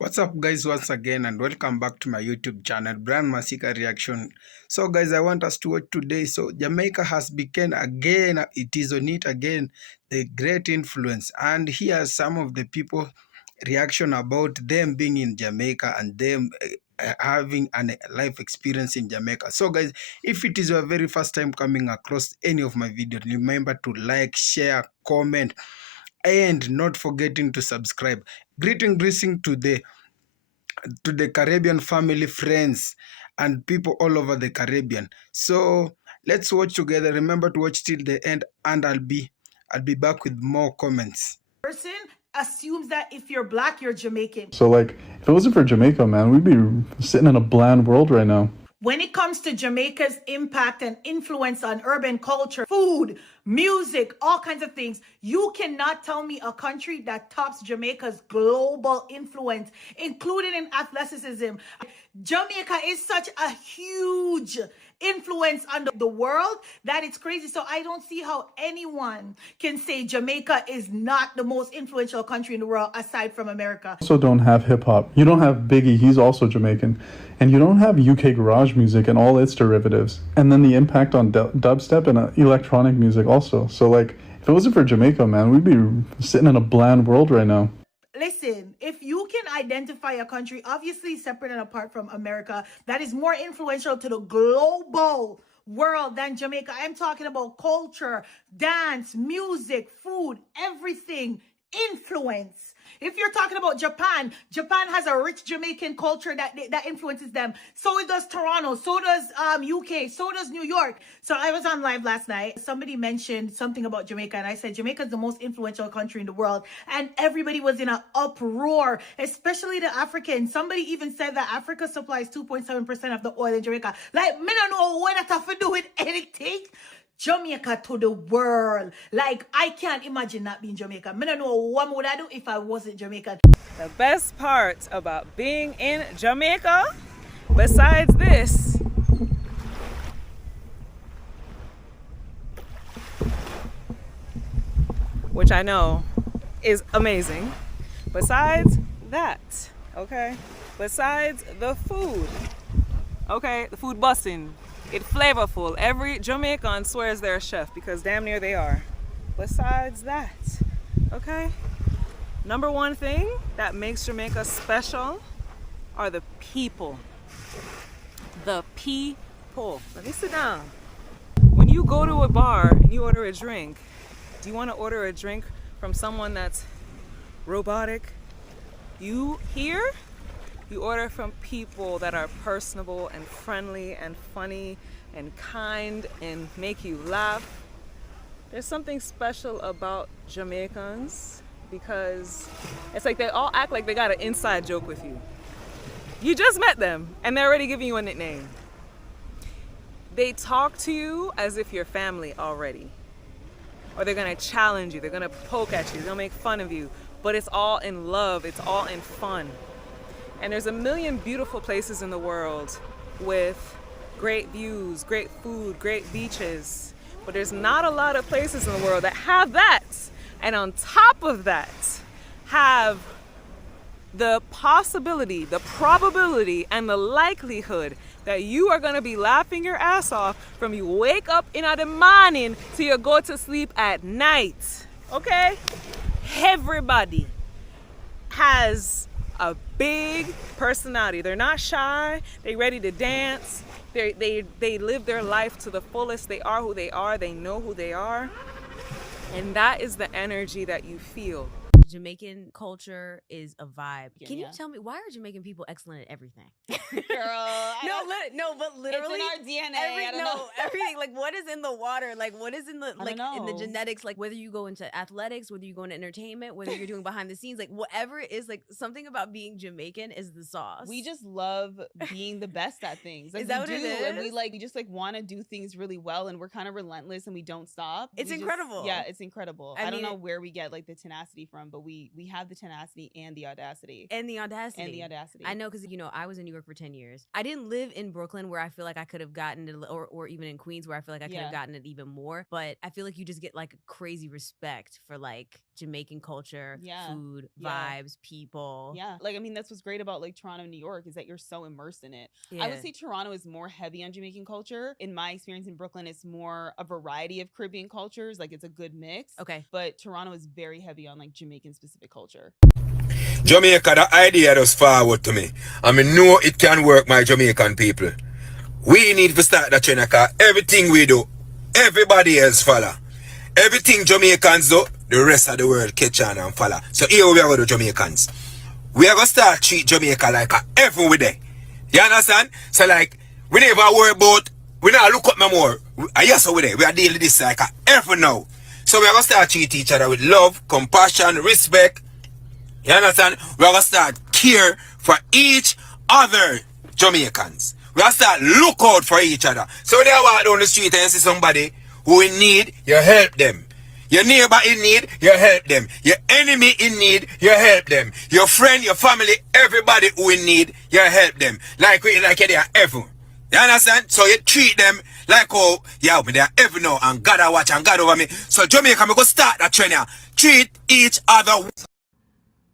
What's up, guys, once again, and welcome back to my YouTube channel, Brand Masika Reaction. So, guys, I want us to watch today. So, Jamaica has become again, it is on it again, the great influence. And here are some of the people reaction about them being in Jamaica and them having a life experience in Jamaica. So, guys, if it is your very first time coming across any of my videos, remember to like, share, comment, and not forgetting to subscribe. Greeting to the Caribbean family, friends, and people all over the Caribbean. So let's watch together. Remember to watch till the end, and I'll be back with more comments. Person assumes that if you're black, you're Jamaican. So, like, if it wasn't for Jamaica, man, we'd be sitting in a bland world right now. When it comes to Jamaica's impact and influence on urban culture, food, music, all kinds of things, you cannot tell me a country that tops Jamaica's global influence, including in athleticism. Jamaica is such a huge influence on the world that it's crazy. So I don't see how anyone can say Jamaica is not the most influential country in the world aside from America. Also, don't have hip hop. You don't have Biggie, he's also Jamaican. And you don't have UK garage music and all its derivatives. And then the impact on dubstep and electronic music also. So, like, if it wasn't for Jamaica, man, we'd be sitting in a bland world right now. Listen, if you can identify a country, obviously separate and apart from America, that is more influential to the global world than Jamaica. I'm talking about culture, dance, music, food, everything. Influence. If you're talking about Japan, Japan has a rich Jamaican culture that influences them. So it does Toronto, so does UK, so does New York. So I was on live last night. Somebody mentioned something about Jamaica, and I said Jamaica is the most influential country in the world, and everybody was in an uproar, especially the Africans. Somebody even said that Africa supplies 2.7% of the oil in Jamaica. Like, me don't know what that have to do with anything. Jamaica to the world. Like, I can't imagine not being Jamaican. I don't know what would I do if I wasn't Jamaican. The best part about being in Jamaica, besides this, which I know is amazing, besides that, okay, besides the food, okay, the food busting, it's flavorful. Every Jamaican swears they're a chef because damn near they are. Besides that, okay, number one thing that makes Jamaica special are the people. The people. Let me sit down. When you go to a bar and you order a drink, do you want to order a drink from someone that's robotic? You order from people that are personable and friendly and funny and kind and make you laugh. There's something special about Jamaicans because it's like they all act like they got an inside joke with you. You just met them and they're already giving you a nickname. They talk to you as if you're family already. Or they're gonna challenge you, they're gonna poke at you, they're gonna make fun of you. But it's all in love, it's all in fun. And there's a million beautiful places in the world with great views, great food, great beaches. But there's not a lot of places in the world that have that. And on top of that, have the possibility, the probability, and the likelihood that you are gonna be laughing your ass off from you wake up in the morning till you go to sleep at night, okay? Everybody has a big personality. They're not shy, they're ready to dance, they live their life to the fullest, they are who they are, they know who they are, and that is the energy that you feel. Jamaican culture is a vibe. Can you tell me, why are Jamaican people excellent at everything? Girl, but literally, it's in our DNA. Everything. Like, what is in the water? Like, what is in the in the genetics? Like, whether you go into athletics, whether you go into entertainment, whether you're doing behind the scenes, like whatever it is, like something about being Jamaican is the sauce. We just love being the best at things. Like, is that what it is? And we just want to do things really well, and we're kind of relentless, and we don't stop. It's incredible. It's incredible. I don't know where we get like the tenacity from, but but we have the tenacity and the audacity. And the audacity. And the audacity. I know, because, you know, I was in New York for 10 years. I didn't live in Brooklyn where I feel like I could have gotten it, or even in Queens where I feel like I could have gotten it even more. But I feel like you just get like crazy respect for like Jamaican culture, food, vibes, people. Yeah. Like, I mean, that's what's great about like Toronto, New York, is that you're so immersed in it. Yeah. I would say Toronto is more heavy on Jamaican culture. In my experience in Brooklyn, it's more a variety of Caribbean cultures. Like, it's a good mix. Okay. But Toronto is very heavy on like Jamaican specific culture. Jamaica, the idea just forward to me. I mean, know it can work, my Jamaican people. We need to start that trend, because everything we do, everybody else follow. Everything Jamaicans do, the rest of the world catch on and follow. So here we are going to Jamaicans. We are going to start treat Jamaica like a heaven with them. You understand? So like, we never worry about, we not look up no more. Yes, we there. We are dealing with this like a heaven now. So we are going to start treat each other with love, compassion, respect. You understand? We are going to start care for each other Jamaicans. We have to start look out for each other. So when you walk down the street and you see somebody who in need, you help them. Your neighbor in need, you help them. Your enemy in need, you help them. Your friend, your family, everybody who in need, you help them. Like they are heaven. You understand? So you treat them like, oh, yeah, they are heaven now, and God I watch and God over me. So Jamaica, we go start that trend here. Treat each other.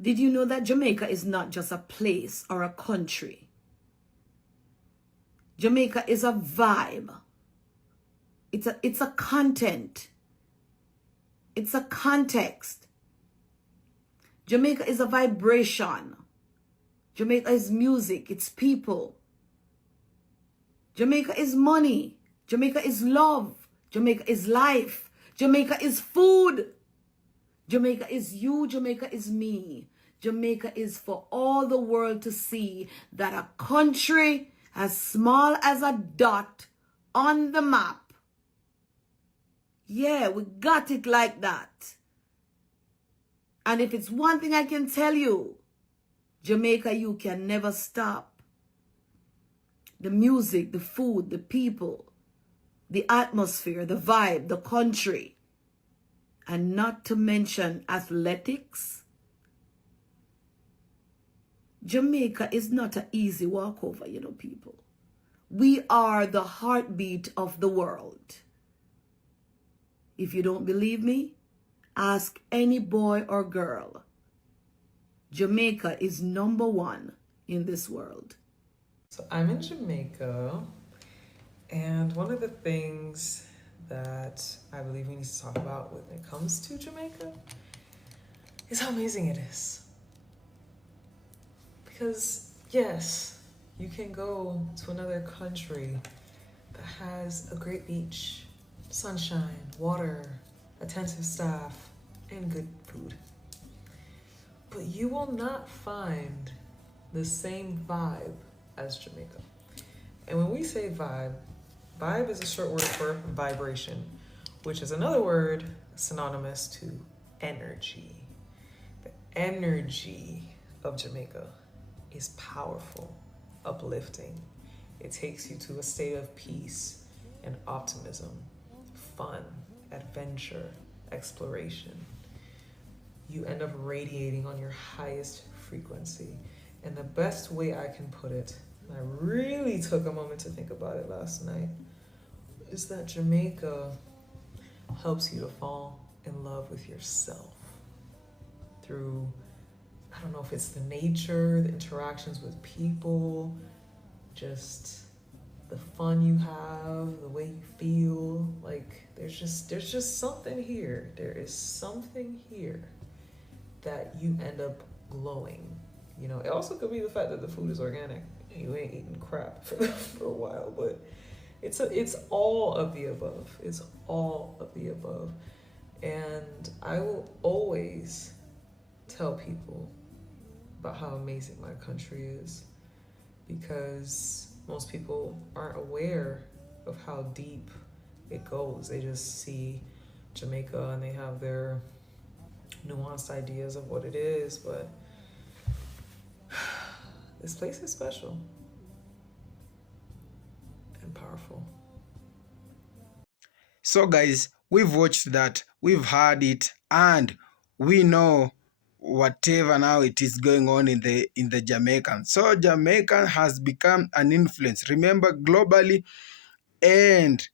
Did you know that Jamaica is not just a place or a country? Jamaica is a vibe. It's a content. It's a context. Jamaica is a vibration. Jamaica is music. It's people. Jamaica is money. Jamaica is love. Jamaica is life. Jamaica is food. Jamaica is you. Jamaica is me. Jamaica is for all the world to see that a country as small as a dot on the map. Yeah, we got it like that. And if it's one thing I can tell you, Jamaica, you can never stop. The music, the food, the people, the atmosphere, the vibe, the country, and not to mention athletics. Jamaica is not an easy walkover, you know, people. We are the heartbeat of the world. If you don't believe me, ask any boy or girl. Jamaica is #1 in this world. So I'm in Jamaica, and one of the things that I believe we need to talk about when it comes to Jamaica is how amazing it is. Because yes, you can go to another country that has a great beach, sunshine, water, attentive staff, and good food. But you will not find the same vibe as Jamaica. And when we say vibe, vibe is a short word for vibration, which is another word synonymous to energy. The energy of Jamaica is powerful, uplifting. It takes you to a state of peace and optimism, fun, adventure, exploration. You end up radiating on your highest frequency. And the best way I can put it, and I really took a moment to think about it last night, is that Jamaica helps you to fall in love with yourself through, I don't know if it's the nature, the interactions with people, just the fun you have, the way you feel. Like there's just something here. There is something here that you end up glowing. You know, it also could be the fact that the food is organic. You ain't eating crap for a while, but it's all of the above. It's all of the above. And I will always tell people about how amazing my country is, because most people aren't aware of how deep it goes. They just see Jamaica and they have their nuanced ideas of what it is, but this place is special and powerful. So guys, we've watched that, we've heard it, and we know whatever now it is going on in the Jamaican. So Jamaican has become an influence, remember, globally, and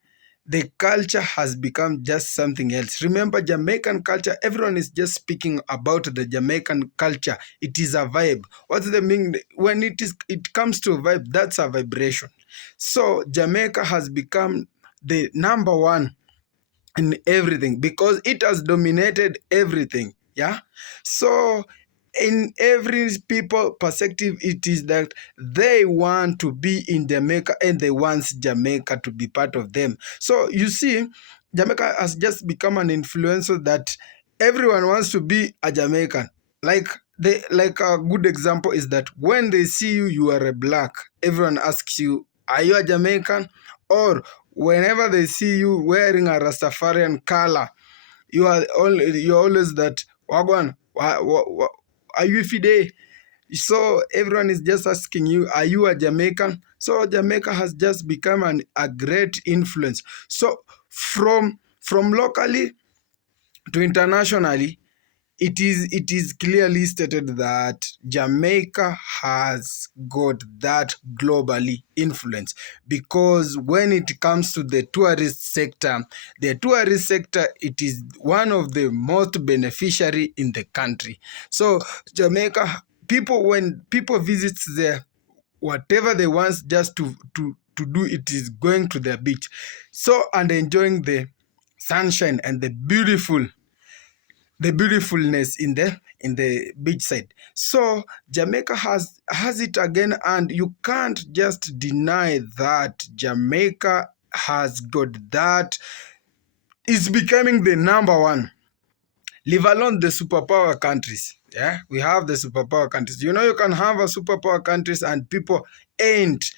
the culture has become just something else. Remember, Jamaican culture, everyone is just speaking about the Jamaican culture. It is a vibe. What's the meaning? When it comes to a vibe, that's a vibration. So Jamaica has become the number one in everything because it has dominated everything. Yeah. So in every people perspective, it is that they want to be in Jamaica and they want Jamaica to be part of them. So you see, Jamaica has just become an influencer that everyone wants to be a Jamaican. Like a good example is that when they see you, you are a black. Everyone asks you, "Are you a Jamaican?" Or whenever they see you wearing a Rastafarian color, you're always that wagwan. Are you Fide? So everyone is just asking you, are you a Jamaican? So Jamaica has just become a great influence. So from locally to internationally, it is clearly stated that Jamaica has got that globally influence because when it comes to the tourist sector, it is one of the most beneficiary in the country. So Jamaica, when people visit there, whatever they want just to do, it is going to the beach, so, and enjoying the sunshine and the beautifulness in the beachside. So Jamaica has it again, and you can't just deny that Jamaica has got that. It's becoming the number one, leave alone the superpower countries. Yeah, we have the superpower countries. You can have a superpower countries and people ain't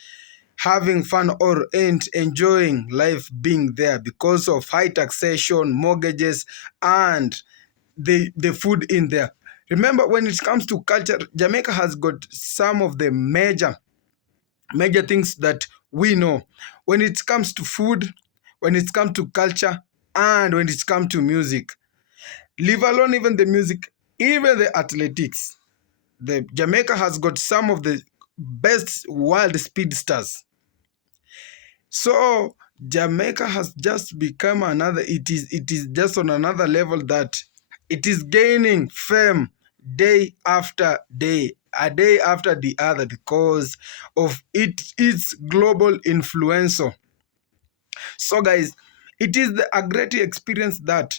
having fun or ain't enjoying life being there because of high taxation, mortgages, and the food in there. Remember, when it comes to culture, Jamaica has got some of the major things that we know. When it comes to food, when it comes to culture, and when it comes to music, leave alone even the music, even the athletics. The Jamaica has got some of the best world speedsters. So Jamaica has just become another. It is just on another level that it is gaining fame day after day, a day after the other, because of its global influencer. So guys, it is a great experience that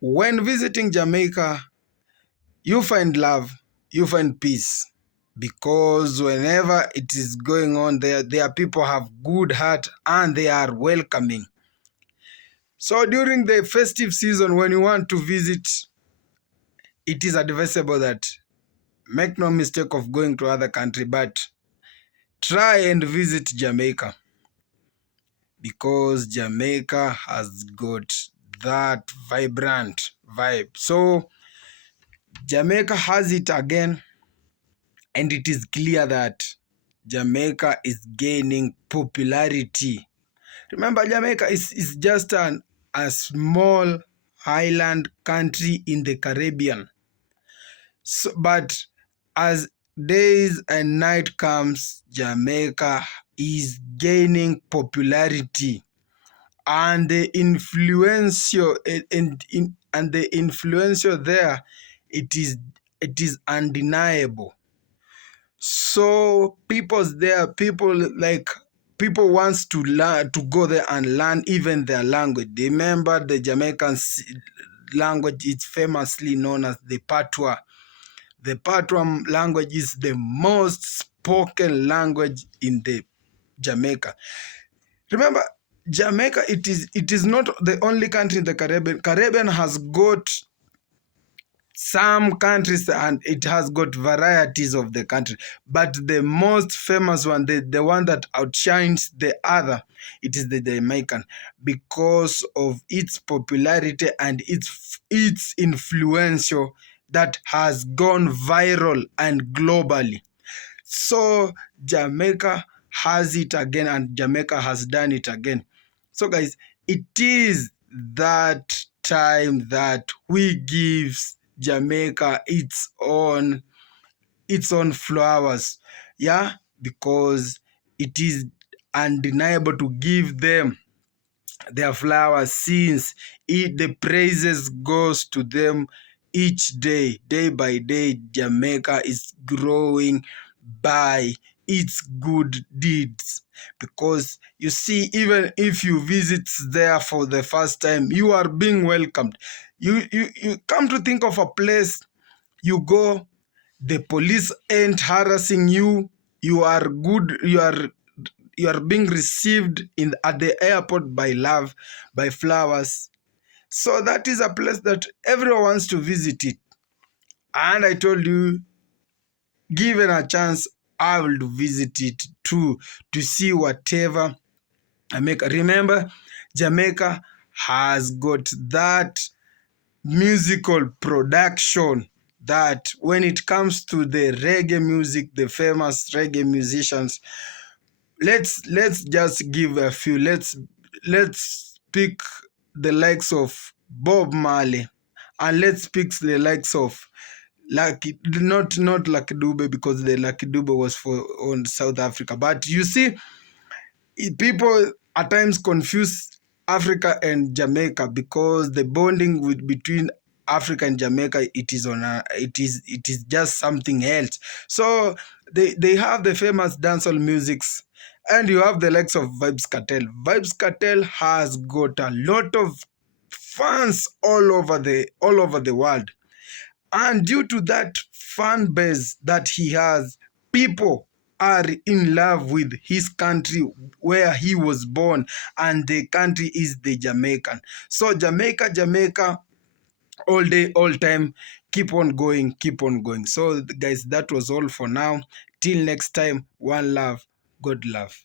when visiting Jamaica, you find love, you find peace. Because whenever it is going on there, their people have good heart and they are welcoming. So during the festive season, when you want to visit, it is advisable that make no mistake of going to other country, but try and visit Jamaica because Jamaica has got that vibrant vibe. So Jamaica has it again, and it is clear that Jamaica is gaining popularity. Remember, Jamaica is just a small island country in the Caribbean. So, but as days and night comes, Jamaica is gaining popularity, and the influential and the influential there, it is undeniable. So people wants to learn, to go there and learn even their language. Remember, the Jamaican language is famously known as the Patois. The Patois language is the most spoken language in the Jamaica. Remember, Jamaica, it is not the only country in the Caribbean. Caribbean has got some countries and it has got varieties of the country, but the most famous one, the one that outshines the other, it is the Jamaican, because of its popularity and its influential that has gone viral and globally. So Jamaica has it again, and Jamaica has done it again. So guys, it is that time that we give Jamaica its own flowers, yeah, because it is undeniable to give them their flowers, since the praises goes to them each day. Day by day, Jamaica is growing by its good deeds, because you see, even if you visit there for the first time, you are being welcomed. You come to think of a place, you go, the police ain't harassing you, you are good, you are being received at the airport by love, by flowers. So that is a place that everyone wants to visit it. And I told you, given a chance, I will visit it too, to see whatever Jamaica. Remember, Jamaica has got that musical production that when it comes to the reggae music, the famous reggae musicians, let's just give a few. Let's pick the likes of Bob Marley, and let's pick the likes of not Lucky Dube, because the Lucky Dube was on South Africa. But you see, people at times confuse Africa and Jamaica, because the bonding between Africa and Jamaica, it is just something else. So they have the famous dancehall musics, and you have the likes of Vibes Cartel. Vibes Cartel has got a lot of fans all over the world, and due to that fan base that he has, people are in love with his country where he was born, and the country is the Jamaican. So Jamaica, all day, all time, keep on going, keep on going. So guys, that was all for now. Till next time, one love, God love.